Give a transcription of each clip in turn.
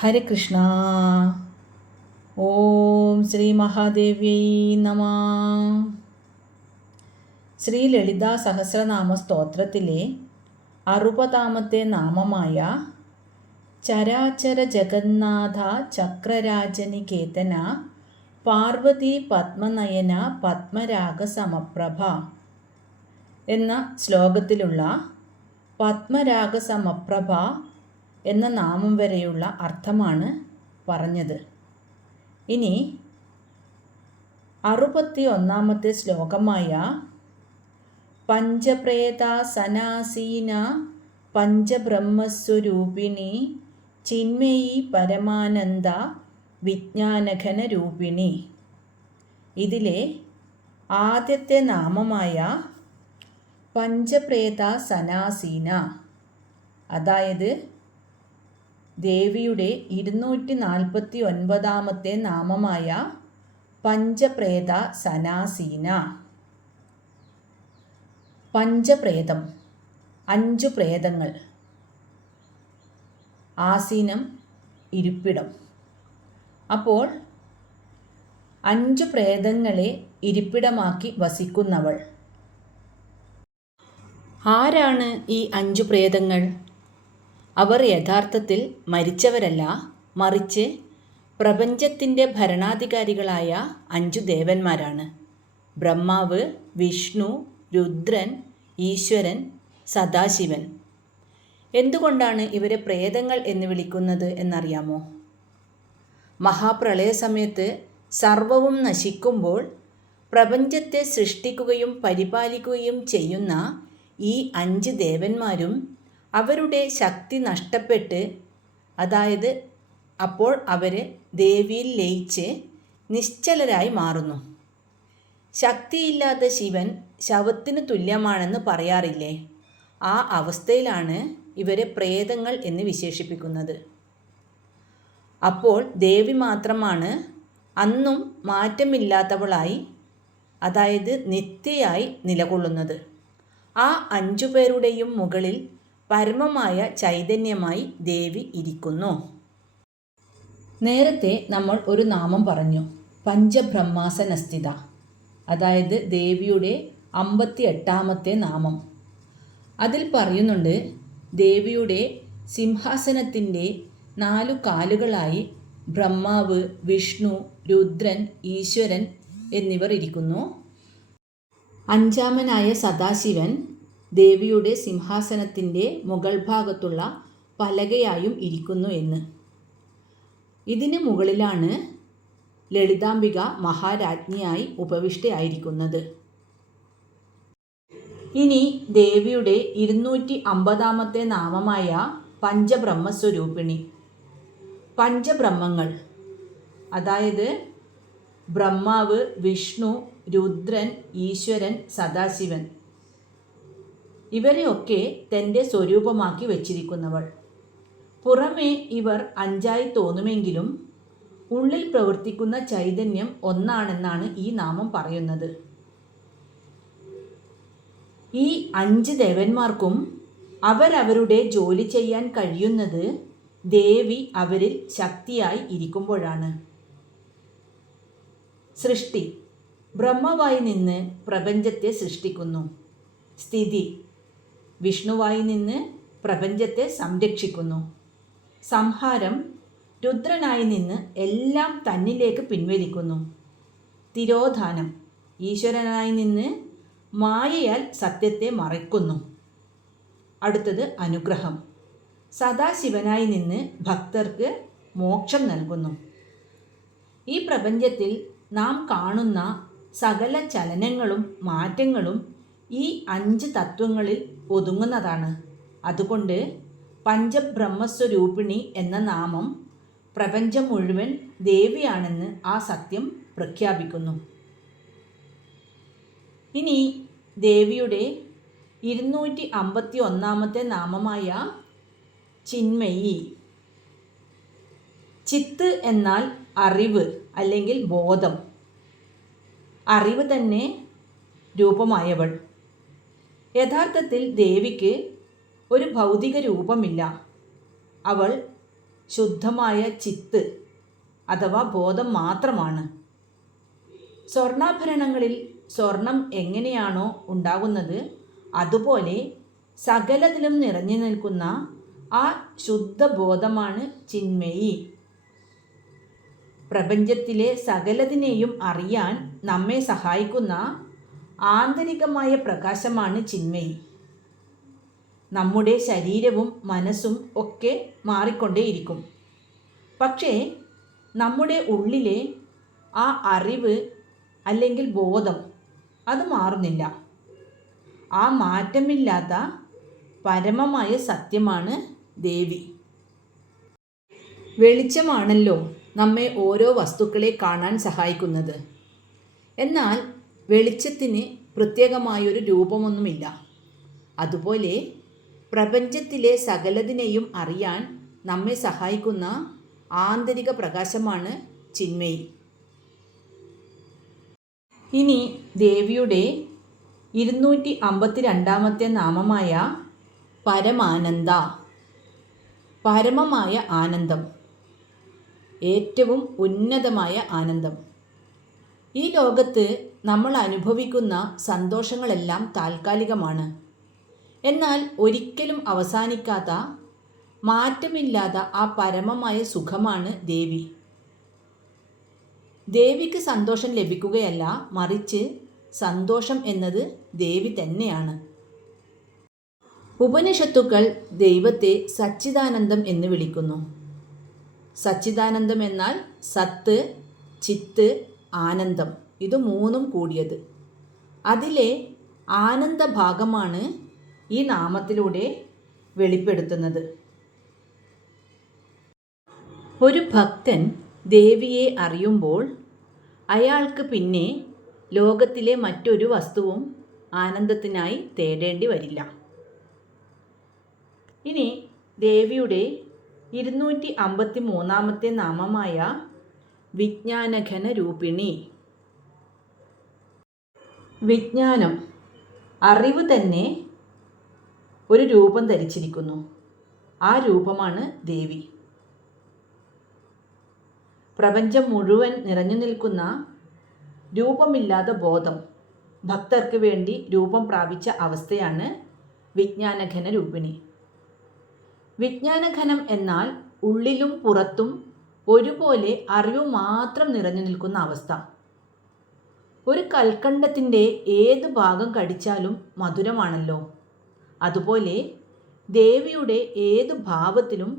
ഹരേ കൃഷ്ണ. ഓം ശ്രീ മഹാദേവ്യൈ നമ. ശ്രീ ലളിതാ സഹസ്രനാമ സ്തോത്രത്തിലെ 60-ാമത്തെ നാമമായ ചരാചര ജഗന്നാഥ ചക്രരാജനികേതന പാർവതി പത്മനയന പത്മരാഗ സമപ്രഭ എന്ന ശ്ലോകത്തിലുള്ള പത്മരാഗ സമപ്രഭ എന്ന നാമം വരെയുള്ള അർത്ഥമാണ് പറഞ്ഞത്. ഇനി 61-ാമത്തെ ശ്ലോകമായ പഞ്ചപ്രേതാസനാസീന പഞ്ചബ്രഹ്മസ്വരൂപിണി ചിന്മയി പരമാനന്ദ വിജ്ഞാനഘന രൂപിണി, ഇതിലെ ആദ്യത്തെ നാമമായ പഞ്ചപ്രേതാസനാസീന, അതായത് ദേവിയുടെ 249-ാമത്തെ നാമമായ പഞ്ചപ്രേത സനാസീന. പഞ്ചപ്രേതം, 5 പ്രേതങ്ങൾ. ആസീനം, ഇരിപ്പിടം. അപ്പോൾ 5 പ്രേതങ്ങളെ ഇരിപ്പിടമാക്കി വസിക്കുന്നവൾ. ആരാണ് ഈ 5 പ്രേതങ്ങൾ? അവർ യഥാർത്ഥത്തിൽ മരിച്ചവരല്ല, മറിച്ച് പ്രപഞ്ചത്തിൻ്റെ ഭരണാധികാരികളായ 5 ദേവന്മാരാണ്. ബ്രഹ്മാവ്, വിഷ്ണു, രുദ്രൻ, ഈശ്വരൻ, സദാശിവൻ. എന്തുകൊണ്ടാണ് ഇവരെ പ്രേതങ്ങൾ എന്ന് വിളിക്കുന്നത് എന്നറിയാമോ? മഹാപ്രളയ സമയത്ത് സർവവും നശിക്കുമ്പോൾ പ്രപഞ്ചത്തെ സൃഷ്ടിക്കുകയും പരിപാലിക്കുകയും ചെയ്യുന്ന ഈ 5 ദേവന്മാരും അവരുടെ ശക്തി നഷ്ടപ്പെട്ട്, അതായത് അപ്പോൾ അവർ ദേവിയിൽ ലയിച്ച് നിശ്ചലരായി മാറുന്നു. ശക്തിയില്ലാത്ത ശിവൻ ശവത്തിന് തുല്യമാണെന്ന് പറയാറില്ലേ? ആ അവസ്ഥയിലാണ് ഇവരെ പ്രേതങ്ങൾ എന്ന് വിശേഷിപ്പിക്കുന്നത്. അപ്പോൾ ദേവി മാത്രമാണ് അന്നും മാറ്റമില്ലാത്തവളായി, അതായത് നിത്യയായി നിലകൊള്ളുന്നത്. ആ 5 പേരുടെയും മുകളിൽ പരമമായ ചൈതന്യമായി ദേവി ഇരിക്കുന്നു. നേരത്തെ നമ്മൾ ഒരു നാമം പറഞ്ഞു, പഞ്ചബ്രഹ്മാസനസ്ഥിത, അതായത് ദേവിയുടെ 58-ാമത്തെ നാമം. അതിൽ പറയുന്നുണ്ട്, ദേവിയുടെ സിംഹാസനത്തിൻ്റെ 4 കാലുകളായി ബ്രഹ്മാവ്, വിഷ്ണു, രുദ്രൻ, ഈശ്വരൻ എന്നിവർ ഇരിക്കുന്നു. 5-മനായ സദാശിവൻ ദേവിയുടെ സിംഹാസനത്തിൻ്റെ മുകൾ ഭാഗത്തുള്ള പലകയായും ഇരിക്കുന്നു എന്ന്. ഇതിന് മുകളിലാണ് ലളിതാംബിക മഹാരാജ്ഞിയായി ഉപവിഷ്ടയായിരിക്കുന്നത്. ഇനി ദേവിയുടെ 250-ാമത്തെ നാമമായ പഞ്ചബ്രഹ്മസ്വരൂപിണി. പഞ്ചബ്രഹ്മങ്ങൾ, അതായത് ബ്രഹ്മാവ്, വിഷ്ണു, രുദ്രൻ, ഈശ്വരൻ, സദാശിവൻ, ഇവരെയൊക്കെ തൻ്റെ സ്വരൂപമാക്കി വച്ചിരിക്കുന്നവൾ. പുറമേ ഇവർ 5ആയി തോന്നുമെങ്കിലും ഉള്ളിൽ പ്രവർത്തിക്കുന്ന ചൈതന്യം ഒന്നാണെന്നാണ് ഈ നാമം പറയുന്നത്. ഈ 5 ദേവന്മാർക്കും അവരവരുടെ ജോലി ചെയ്യാൻ കഴിയുന്നത് ദേവി അവരിൽ ശക്തിയായി ഇരിക്കുമ്പോഴാണ്. സൃഷ്ടി, ബ്രഹ്മവായി നിന്ന് പ്രപഞ്ചത്തെ സൃഷ്ടിക്കുന്നു. സ്ഥിതി, വിഷ്ണുവായി നിന്ന് പ്രപഞ്ചത്തെ സംരക്ഷിക്കുന്നു. സംഹാരം, രുദ്രനായി നിന്ന് എല്ലാം തന്നിലേക്ക് പിൻവലിക്കുന്നു. തിരോധാനം, ഈശ്വരനായി നിന്ന് മായയാൽ സത്യത്തെ മറയ്ക്കുന്നു. അടുത്തത് അനുഗ്രഹം, സദാശിവനായി നിന്ന് ഭക്തർക്ക് മോക്ഷം നൽകുന്നു. ഈ പ്രപഞ്ചത്തിൽ നാം കാണുന്ന സകല ചലനങ്ങളും മാറ്റങ്ങളും ഈ 5 തത്വങ്ങളിൽ ഒതുങ്ങുന്നതാണ്. അതുകൊണ്ട് പഞ്ചബ്രഹ്മസ്വരൂപിണി എന്ന നാമം പ്രപഞ്ചം മുഴുവൻ ദേവിയാണെന്ന് ആ സത്യം പ്രഖ്യാപിക്കുന്നു. ഇനി ദേവിയുടെ 251-ാമത്തെ നാമമായ ചിന്മയി. ചിത്ത് എന്നാൽ അറിവ് അല്ലെങ്കിൽ ബോധം, അറിവ് തന്നെ രൂപമായവൾ. യഥാർത്ഥത്തിൽ ദേവിക്ക് ഒരു ഭൗതിക രൂപമില്ല. അവൾ ശുദ്ധമായ ചിത്ത് അഥവാ ബോധം മാത്രമാണ്. സ്വർണ്ണാഭരണങ്ങളിൽ സ്വർണം എങ്ങനെയാണോ ഉണ്ടാകുന്നത്, അതുപോലെ സകലത്തിലും നിറഞ്ഞു നിൽക്കുന്ന ആ ശുദ്ധബോധമാണ് ചിന്മയി. പ്രപഞ്ചത്തിലെ സകലതിനെയും അറിയാൻ നമ്മെ സഹായിക്കുന്ന ആന്തരികമായ പ്രകാശമാണ് ചിന്മയി. നമ്മുടെ ശരീരവും മനസ്സും ഒക്കെ മാറിക്കൊണ്ടേയിരിക്കും. പക്ഷേ നമ്മുടെ ഉള്ളിലെ ആ അറിവ് അല്ലെങ്കിൽ ബോധം അത് മാറുന്നില്ല. ആ മാറ്റമില്ലാത്ത പരമമായ സത്യമാണ് ദേവി. വെളിച്ചമാണല്ലോ നമ്മെ ഓരോ വസ്തുക്കളെ കാണാൻ സഹായിക്കുന്നത്. എന്നാൽ വെളിച്ചത്തിന് പ്രത്യേകമായൊരു രൂപമൊന്നുമില്ല. അതുപോലെ പ്രപഞ്ചത്തിലെ സകലതിനെയും അറിയാൻ നമ്മെ സഹായിക്കുന്ന ആന്തരിക പ്രകാശമാണ് ചിന്മയി. ഇനി ദേവിയുടെ 252 നാമമായ പരമാനന്ദ, പരമമായ ആനന്ദം, ഏറ്റവും ഉന്നതമായ ആനന്ദം. ഈ ലോകത്ത് നമ്മൾ അനുഭവിക്കുന്ന സന്തോഷങ്ങളെല്ലാം താൽക്കാലികമാണ്. എന്നാൽ ഒരിക്കലും അവസാനിക്കാത്ത, മാറ്റമില്ലാത്ത ആ പരമമായ സുഖമാണ് ദേവി. ദേവിക്ക് സന്തോഷം ലഭിക്കുകയല്ല, മറിച്ച് സന്തോഷം എന്നത് ദേവി തന്നെയാണ്. ഉപനിഷത്തുക്കൾ ദൈവത്തെ സച്ചിദാനന്ദം എന്ന് വിളിക്കുന്നു. സച്ചിദാനന്ദം എന്നാൽ സത്ത്, ചിത്ത്, ആനന്ദം, ഇത് മൂന്നും കൂടിയത്. അതിലെ ആനന്ദ ഭാഗമാണ് ഈ നാമത്തിലൂടെ വെളിപ്പെടുത്തുന്നത്. ഒരു ഭക്തൻ ദേവിയെ അറിയുമ്പോൾ അയാൾക്ക് പിന്നെ ലോകത്തിലെ മറ്റൊരു വസ്തുവും ആനന്ദത്തിനായി തേടേണ്ടി വരില്ല. ഇനി ദേവിയുടെ 253 നാമമായ വിജ്ഞാനഘന രൂപിണി. വിജ്ഞാനം, അറിവ് തന്നെ ഒരു രൂപം ധരിച്ചിരിക്കുന്നു. ആ രൂപമാണ് ദേവി. പ്രപഞ്ചം മുഴുവൻ നിറഞ്ഞു നിൽക്കുന്ന രൂപമില്ലാത്ത ബോധം, ഭക്തർക്ക് വേണ്ടി രൂപം പ്രാപിച്ച അവസ്ഥയാണ് വിജ്ഞാനഘന രൂപിണി. വിജ്ഞാനഘനം എന്നാൽ ഉള്ളിലും പുറത്തും ഒരുപോലെ അറിവ് മാത്രം നിറഞ്ഞു നിൽക്കുന്ന അവസ്ഥ. ഒരു കൽക്കണ്ടത്തിൻ്റെ ഏത് ഭാഗം കടിച്ചാലും മധുരമാണല്ലോ, അതുപോലെ ദേവിയുടെ ഏത് ഭാവത്തിലും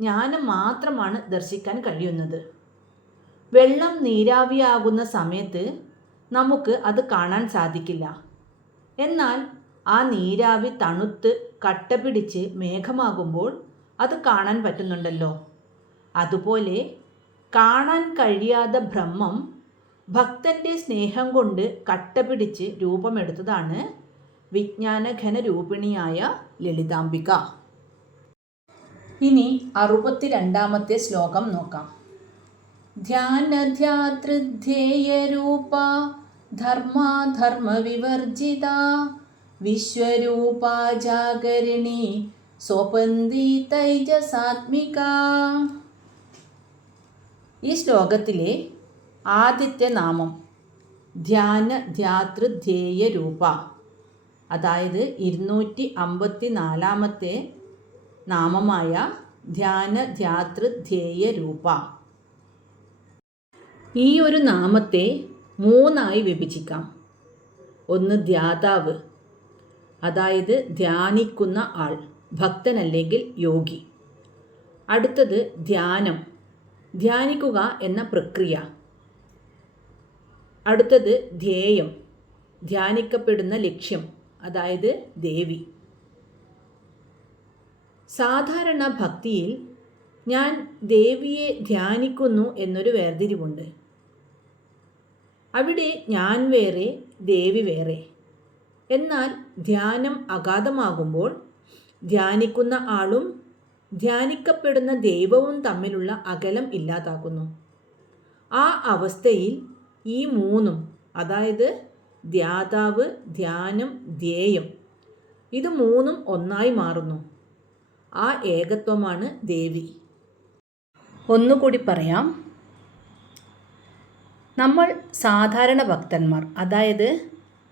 ജ്ഞാനം മാത്രമാണ് ദർശിക്കാൻ കഴിയുന്നത്. വെള്ളം നീരാവിയാകുന്ന സമയത്ത് നമുക്ക് അത് കാണാൻ സാധിക്കില്ല. എന്നാൽ ആ നീരാവി തണുത്ത് കട്ട പിടിച്ച് മേഘമാകുമ്പോൾ അത് കാണാൻ പറ്റുന്നുണ്ടല്ലോ. അതുപോലെ കാണാൻ കഴിയാത്ത ബ്രഹ്മം ഭക്തൻ്റെ സ്നേഹം കൊണ്ട് കട്ട പിടിച്ച് രൂപമെടുത്തതാണ് വിജ്ഞാനഘന രൂപിണിയായ ലളിതാംബിക. ഇനി 62 ശ്ലോകം നോക്കാം. ധ്യാനധ്യാതൃധ്യേയരൂപ ധർമാധർമ്മവിവർജിത വിശ്വരൂപാ ജാഗരിണി സ്വപന്തി തൈജസാത്മിക. ഈ ശ്ലോകത്തിലെ ആദ്യത്തെ നാമം ധ്യാനധ്യാതൃധ്യേയരൂപ, അതായത് 254 നാമമായ ധ്യാനധ്യാതൃധ്യേയരൂപ. ഈ ഒരു നാമത്തെ 3 വിഭജിക്കാം. ഒന്ന് ധ്യാതാവ്, അതായത് ധ്യാനിക്കുന്ന ആൾ, ഭക്തൻ അല്ലെങ്കിൽ യോഗി. അടുത്തത് ധ്യാനം, ധ്യാനിക്കുക എന്ന പ്രക്രിയ. അടുത്തത് ധ്യേയം, ധ്യാനിക്കപ്പെടുന്ന ലക്ഷ്യം, അതായത് ദേവി. സാധാരണ ഭക്തിയിൽ ഞാൻ ദേവിയെ ധ്യാനിക്കുന്നു എന്നൊരു വേർതിരിവുണ്ട്. അവിടെ ഞാൻ വേറെ, ദേവി വേറെ. എന്നാൽ ധ്യാനം അഗാധമാകുമ്പോൾ ധ്യാനിക്കുന്ന ആളും ധ്യാനിക്കപ്പെടുന്ന ദൈവവും തമ്മിലുള്ള അകലം ഇല്ലാതാക്കുന്നു. ആ അവസ്ഥയിൽ ഈ മൂന്നും, അതായത് ധ്യാതാവ്, ധ്യാനം, ധ്യേയം, ഇത് മൂന്നും ഒന്നായി മാറുന്നു. ആ ഏകത്വമാണ് ദേവി. ഒന്നുകൂടി പറയാം. നമ്മൾ സാധാരണ ഭക്തന്മാർ, അതായത്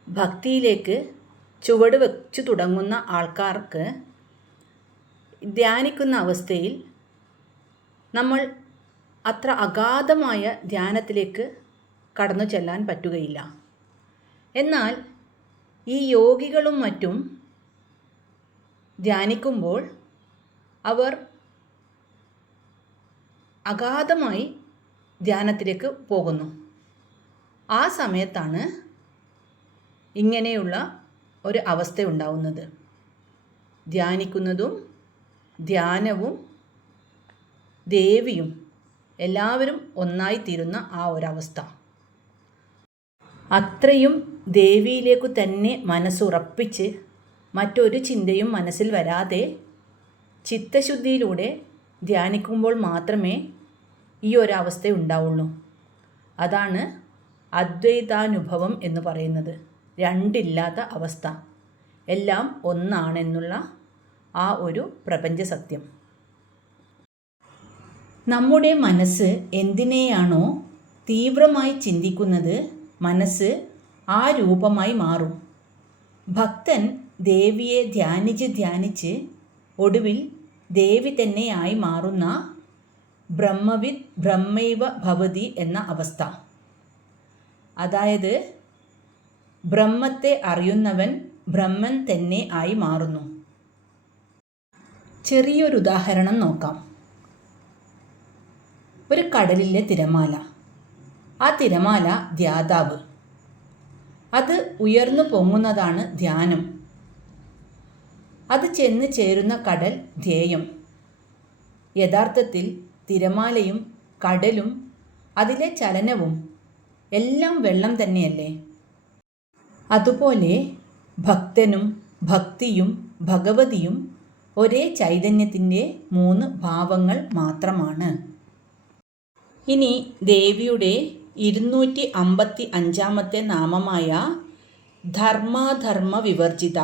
ഭക്തിയിലേക്ക് ചുവട് വെച്ചു തുടങ്ങുന്ന ആൾക്കാർക്ക് ധ്യാനിക്കുന്ന അവസ്ഥയിൽ നമ്മൾ അത്ര അഗാധമായ ധ്യാനത്തിലേക്ക് കടന്നു ചെല്ലാൻ പറ്റുകയില്ല. എന്നാൽ ഈ യോഗികളും മറ്റും ധ്യാനിക്കുമ്പോൾ അവർ അഗാധമായി ധ്യാനത്തിലേക്ക് പോകുന്നു. ആ സമയത്താണ് ഇങ്ങനെയുള്ള ഒരു അവസ്ഥ ഉണ്ടാവുന്നത്. ധ്യാനിക്കുന്നതും ധ്യാനവും ദേവിയും എല്ലാവരും ഒന്നായിത്തീരുന്ന ആ ഒരവസ്ഥ. അത്രയും ദേവിയിലേക്കു തന്നെ മനസ്സുറപ്പിച്ച് മറ്റൊരു ചിന്തയും മനസ്സിൽ വരാതെ ചിത്തശുദ്ധിയിലൂടെ ധ്യാനിക്കുമ്പോൾ മാത്രമേ ഈ ഒരവസ്ഥ ഉണ്ടാവുള്ളൂ. അതാണ് അദ്വൈതാനുഭവം എന്ന് പറയുന്നത്. രണ്ടില്ലാത്ത അവസ്ഥ, എല്ലാം ഒന്നാണെന്നുള്ള ആ ഒരു പ്രപഞ്ച സത്യം. നമ്മുടെ മനസ്സ് എന്തിനെയാണോ തീവ്രമായി ചിന്തിക്കുന്നത്, മനസ്സ് ആ രൂപമായി മാറും. ഭക്തൻ ദേവിയെ ധ്യാനിച്ച് ഒടുവിൽ ദേവി തന്നെയായി മാറുന്ന ബ്രഹ്മവിദ് ബ്രഹ്മൈവ ഭവതി എന്ന അവസ്ഥ. അതായത് ബ്രഹ്മത്തെ അറിയുന്നവൻ ബ്രഹ്മൻ തന്നെ ആയി മാറുന്നു. ചെറിയൊരു ഉദാഹരണം നോക്കാം. ഒരു കടലിലെ തിരമാല. ആ തിരമാല ധ്യാതാവ്, അത് ഉയർന്നു പൊങ്ങുന്നതാണ് ധ്യാനം. അത് ചെന്ന് ചേരുന്ന കടൽ ധ്യേയം. യഥാർത്ഥത്തിൽ തിരമാലയും കടലും അതിലെ ചലനവും എല്ലാം വെള്ളം തന്നെയല്ലേ? അതുപോലെ ഭക്തനും ഭക്തിയും ഭഗവതിയും ഒരേ ചൈതന്യത്തിൻ്റെ 3 ഭാവങ്ങൾ മാത്രമാണ്. ഇനി ദേവിയുടെ 255 നാമമായ ധർമാധർമ്മ വിവർജിത,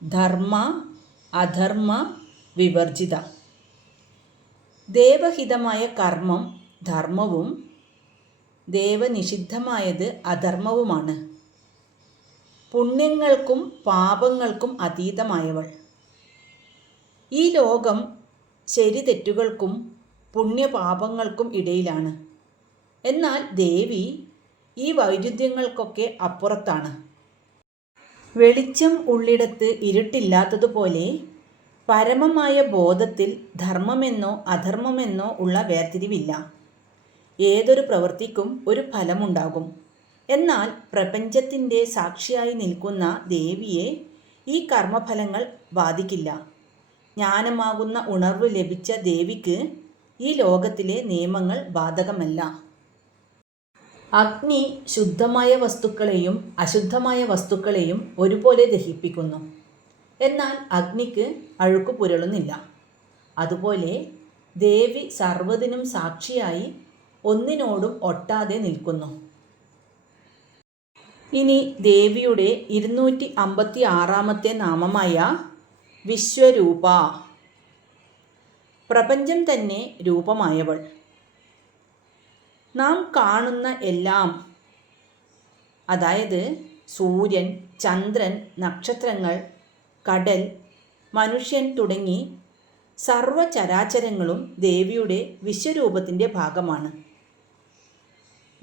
ധർമ്മ അധർമ്മ വിവർജിത. ദേവഹിതമായ കർമ്മം ധർമ്മവും ദേവനിഷിദ്ധമായത് അധർമ്മവുമാണ്. പുണ്യങ്ങൾക്കും പാപങ്ങൾക്കും അതീതമായവൾ. ഈ ലോകം ശരി തെറ്റുകൾക്കും പുണ്യപാപങ്ങൾക്കും ഇടയിലാണ്. എന്നാൽ ദേവി ഈ വൈരുദ്ധ്യങ്ങൾക്കൊക്കെ അപ്പുറത്താണ്. വെളിച്ചം ഉള്ളിടത്ത് ഇരുട്ടില്ലാത്തതുപോലെ പരമമായ ബോധത്തിൽ ധർമ്മമെന്നോ അധർമ്മമെന്നോ ഉള്ള വേർതിരിവില്ല. ഏതൊരു പ്രവൃത്തിക്കും ഒരു ഫലമുണ്ടാകും. എന്നാൽ പ്രപഞ്ചത്തിൻ്റെ സാക്ഷിയായി നിൽക്കുന്ന ദേവിയെ ഈ കർമ്മഫലങ്ങൾ ബാധിക്കില്ല. ജ്ഞാനമാകുന്ന ഉണർവ് ലഭിച്ച ദേവിക്ക് ഈ ലോകത്തിലെ നിയമങ്ങൾ ബാധകമല്ല. അഗ്നി ശുദ്ധമായ വസ്തുക്കളെയും അശുദ്ധമായ വസ്തുക്കളെയും ഒരുപോലെ ദഹിപ്പിക്കുന്നു. എന്നാൽ അഗ്നിക്ക് അഴുക്ക് പുരളുന്നില്ല. അതുപോലെ ദേവി സർവ്വതിനും സാക്ഷിയായി ഒന്നിനോടും ഒട്ടാതെ നിൽക്കുന്നു. ഇനി ദേവിയുടെ 256 നാമമായ വിശ്വരൂപ. പ്രപഞ്ചം തന്നെ രൂപമായവൾ. നാം കാണുന്ന എല്ലാം, അതായത് സൂര്യൻ, ചന്ദ്രൻ, നക്ഷത്രങ്ങൾ, കടൽ, മനുഷ്യൻ തുടങ്ങി സർവചരാചരങ്ങളും ദേവിയുടെ വിശ്വരൂപത്തിൻ്റെ ഭാഗമാണ്.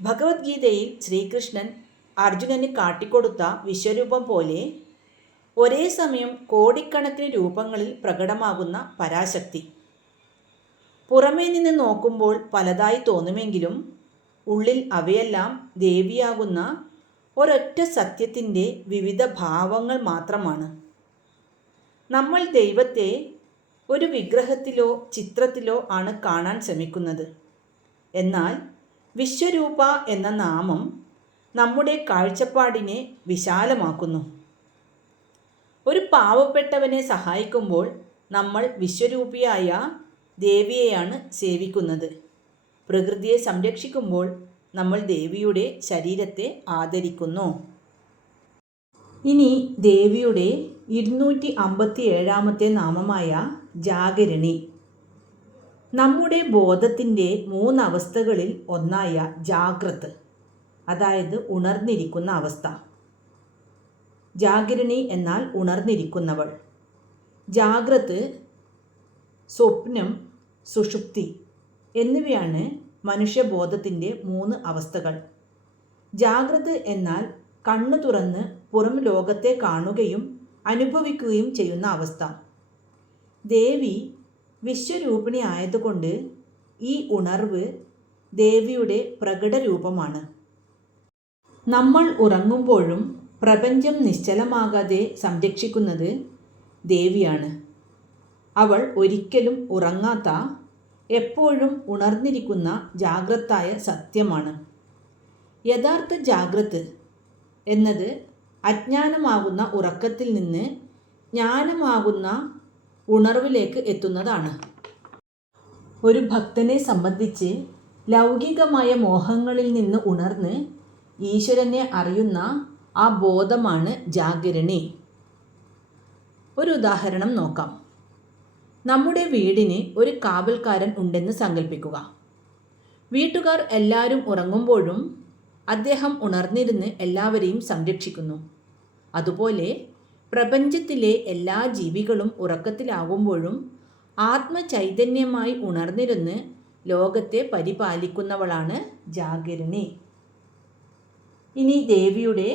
ഭഗവത്ഗീതയിൽ ശ്രീകൃഷ്ണൻ അർജുനന് കാട്ടിക്കൊടുത്ത വിശ്വരൂപം പോലെ ഒരേ സമയം കോടിക്കണക്കിന് രൂപങ്ങളിൽ പ്രകടമാകുന്ന പരാശക്തി. പുറമേ നിന്ന് നോക്കുമ്പോൾ പലതായി തോന്നുമെങ്കിലും ഉള്ളിൽ അവയെല്ലാം ദേവിയാകുന്ന ഒരൊറ്റ സത്യത്തിൻ്റെ വിവിധ ഭാവങ്ങൾ മാത്രമാണ്. നമ്മൾ ദൈവത്തെ ഒരു വിഗ്രഹത്തിലോ ചിത്രത്തിലോ ആണ് കാണാൻ ശ്രമിക്കുന്നത്. എന്നാൽ വിശ്വരൂപ എന്ന നാമം നമ്മുടെ കാഴ്ചപ്പാടിനെ വിശാലമാക്കുന്നു. ഒരു പാവപ്പെട്ടവനെ സഹായിക്കുമ്പോൾ നമ്മൾ വിശ്വരൂപിയായ ദേവിയെയാണ് സേവിക്കുന്നത്. പ്രകൃതിയെ സംരക്ഷിക്കുമ്പോൾ നമ്മൾ ദേവിയുടെ ശരീരത്തെ ആദരിക്കുന്നു. ഇനി ദേവിയുടെ 257 നാമമായ ജാഗരണി. നമ്മുടെ ബോധത്തിൻ്റെ മൂന്നവസ്ഥകളിൽ ഒന്നായ ജാഗ്രത്, അതായത് ഉണർന്നിരിക്കുന്ന അവസ്ഥ. ജാഗരണി എന്നാൽ ഉണർന്നിരിക്കുന്നവൾ. ജാഗ്രത്, സ്വപ്നം, സുഷുപ്തി എന്നിവയാണ് മനുഷ്യബോധത്തിൻ്റെ മൂന്ന് അവസ്ഥകൾ. ജാഗ്രത് എന്നാൽ കണ്ണു തുറന്ന് പുറം ലോകത്തെ കാണുകയും അനുഭവിക്കുകയും ചെയ്യുന്ന അവസ്ഥ. ദേവി വിശ്വരൂപിണി ആയതുകൊണ്ട് ഈ ഉണർവ് ദേവിയുടെ പ്രകടരൂപമാണ്. നമ്മൾ ഉറങ്ങുമ്പോഴും പ്രപഞ്ചം നിശ്ചലമാകാതെ സംരക്ഷിക്കുന്നത് ദേവിയാണ്. അവൾ ഒരിക്കലും ഉറങ്ങാത്ത, എപ്പോഴും ഉണർന്നിരിക്കുന്ന ജാഗ്രതായ സത്യമാണ്. യഥാർത്ഥ ജാഗ്രത് എന്നത് അജ്ഞാനമാകുന്ന ഉറക്കത്തിൽ നിന്ന് ജ്ഞാനമാകുന്ന ഉണർവിലേക്ക് എത്തുന്നതാണ്. ഒരു ഭക്തനെ സംബന്ധിച്ച് ലൗകികമായ മോഹങ്ങളിൽ നിന്ന് ഉണർന്ന് ഈശ്വരനെ അറിയുന്ന ആ ബോധമാണ് ജാഗരണി. ഒരു ഉദാഹരണം നോക്കാം. നമ്മുടെ വീടിന് ഒരു കാവൽക്കാരൻ ഉണ്ടെന്ന് സങ്കല്പിക്കുക. വീട്ടുകാർ എല്ലാവരും ഉറങ്ങുമ്പോഴും അദ്ദേഹം ഉണർന്നിരുന്ന് എല്ലാവരെയും സംരക്ഷിക്കുന്നു. അതുപോലെ പ്രപഞ്ചത്തിലെ എല്ലാ ജീവികളും ഉറക്കത്തിലാകുമ്പോഴും ആത്മചൈതന്യമായി ഉണർന്നിരുന്ന് ലോകത്തെ പരിപാലിക്കുന്നവളാണ് ജാഗരണി. ഇനി ദേവിയുടെ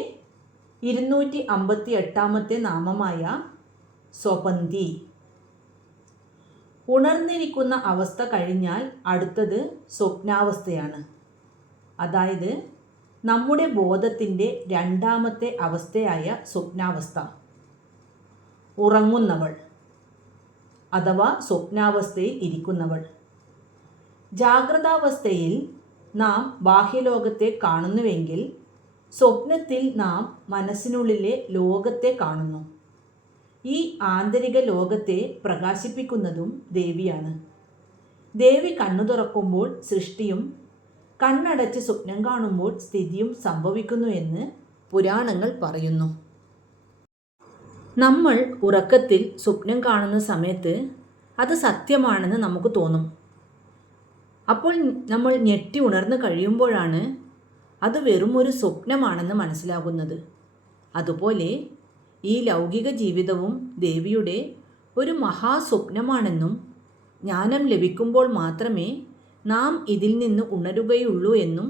258 നാമമായ സ്വപന്തി. ഉണർന്നിരിക്കുന്ന അവസ്ഥ കഴിഞ്ഞാൽ അടുത്തത് സ്വപ്നാവസ്ഥയാണ്. അതായത് നമ്മുടെ ബോധത്തിൻ്റെ രണ്ടാമത്തെ അവസ്ഥയായ സ്വപ്നാവസ്ഥ. ഉറങ്ങുന്നവൾ അഥവാ സ്വപ്നാവസ്ഥയിൽ ഇരിക്കുന്നവൾ. ജാഗ്രതാവസ്ഥയിൽ നാം ബാഹ്യലോകത്തെ കാണുന്നുവെങ്കിൽ സ്വപ്നത്തിൽ നാം മനസ്സിനുള്ളിലെ ലോകത്തെ കാണുന്നു. ഈ ആന്തരിക ലോകത്തെ പ്രകാശിപ്പിക്കുന്നതും ദേവിയാണ്. ദേവി കണ്ണു തുറക്കുമ്പോൾ സൃഷ്ടിയും കണ്ണടച്ച് സ്വപ്നം കാണുമ്പോൾ സ്ഥിതിയും സംഭവിക്കുന്നു എന്ന് പുരാണങ്ങൾ പറയുന്നു. നമ്മൾ ഉറക്കത്തിൽ സ്വപ്നം കാണുന്ന സമയത്ത് അത് സത്യമാണെന്ന് നമുക്ക് തോന്നും. അപ്പോൾ നമ്മൾ ഞെട്ടി ഉണർന്നു കഴിയുമ്പോഴാണ് അത് വെറും ഒരു സ്വപ്നമാണെന്ന് മനസ്സിലാകുന്നത്. അതുപോലെ ഈ ലൗകിക ജീവിതവും ദേവിയുടെ ഒരു മഹാസ്വപ്നമാണെന്നും ജ്ഞാനം ലഭിക്കുമ്പോൾ മാത്രമേ നാം ഇതിൽ നിന്ന് ഉണരുകയുള്ളൂ എന്നും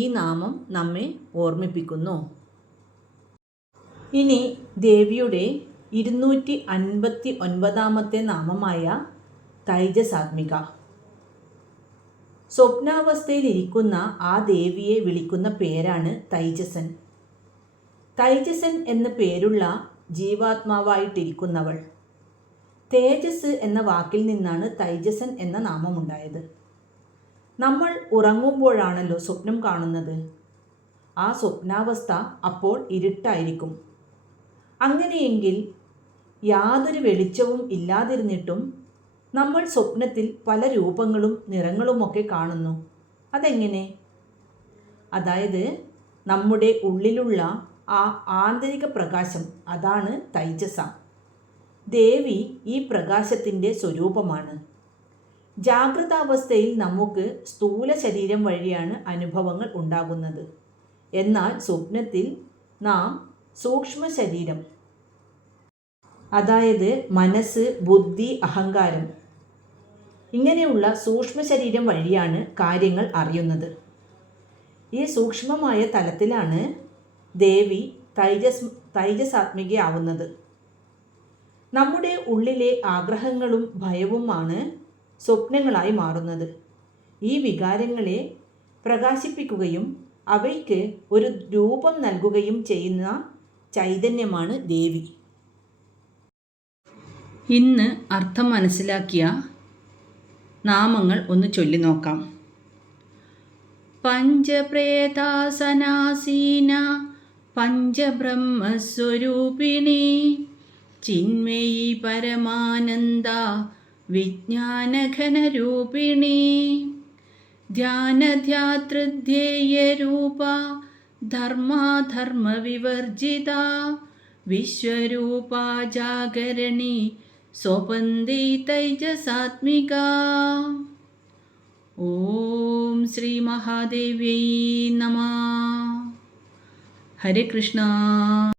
ഈ നാമം നമ്മെ ഓർമ്മിപ്പിക്കുന്നു. ഇനി ദേവിയുടെ 259 നാമമായ തൈജസാത്മിക. സ്വപ്നാവസ്ഥയിലിരിക്കുന്ന ആ ദേവിയെ വിളിക്കുന്ന പേരാണ് തൈജസൻ. തൈജസൻ എന്ന പേരുള്ള ജീവാത്മാവായിട്ടിരിക്കുന്നവൾ. തേജസ് എന്ന വാക്കിൽ നിന്നാണ് തൈജസൻ എന്ന നാമമുണ്ടായത്. നമ്മൾ ഉറങ്ങുമ്പോഴാണല്ലോ സ്വപ്നം കാണുന്നത്. ആ സ്വപ്നാവസ്ഥ അപ്പോൾ ഇരുട്ടായിരിക്കും. അങ്ങനെയെങ്കിൽ യാതൊരു വെളിച്ചവും ഇല്ലാതിരുന്നിട്ടും നമ്മൾ സ്വപ്നത്തിൽ പല രൂപങ്ങളും നിറങ്ങളുമൊക്കെ കാണുന്നു. അതെങ്ങനെ? അതായത് നമ്മുടെ ഉള്ളിലുള്ള ആ ആന്തരിക പ്രകാശം, അതാണ് തൈജസ. ദേവി ഈ പ്രകാശത്തിൻ്റെ സ്വരൂപമാണ്. ജാഗ്രതാവസ്ഥയിൽ നമുക്ക് സ്ഥൂല ശരീരം വഴിയാണ് അനുഭവങ്ങൾ ഉണ്ടാകുന്നത്. എന്നാൽ സ്വപ്നത്തിൽ നാം സൂക്ഷ്മ ശരീരം, അതായത് മനസ്സ്, ബുദ്ധി, അഹങ്കാരം, ഇങ്ങനെയുള്ള സൂക്ഷ്മ ശരീരം വഴിയാണ് കാര്യങ്ങൾ അറിയുന്നത്. ഈ സൂക്ഷ്മമായ തലത്തിലാണ് ദേവി തൈജസാത്മികയാവുന്നത്. നമ്മുടെ ഉള്ളിലെ ആഗ്രഹങ്ങളും ഭയവുമാണ് സ്വപ്നങ്ങളായി മാറുന്നത്. ഈ വികാരങ്ങളെ പ്രകാശിപ്പിക്കുകയും അവയ്ക്ക് ഒരു രൂപം നൽകുകയും ചെയ്യുന്ന ചൈതന്യമാണ് ദേവി. ഇന്ന് അർത്ഥം മനസ്സിലാക്കിയ നാമങ്ങൾ ഒന്ന് ചൊല്ലി നോക്കാം. പഞ്ചപ്രേതാസനാസീന പഞ്ചബ്രഹ്മസ്വരൂപിണി ചിന്മയി പരമാനന്ദ വിജ്ഞാനഘനരൂപിണി ധ്യാനധ്യാതൃധ്യേയരൂപ ധർമാധർമ്മവിവർജിത വിശ്വരൂപാ ജാഗരണി സ്വപന്തി തൈജസാത്മിക. ശ്രീ മഹാദേവ്യൈ നമഃ. ഹരേ കൃഷ്ണ.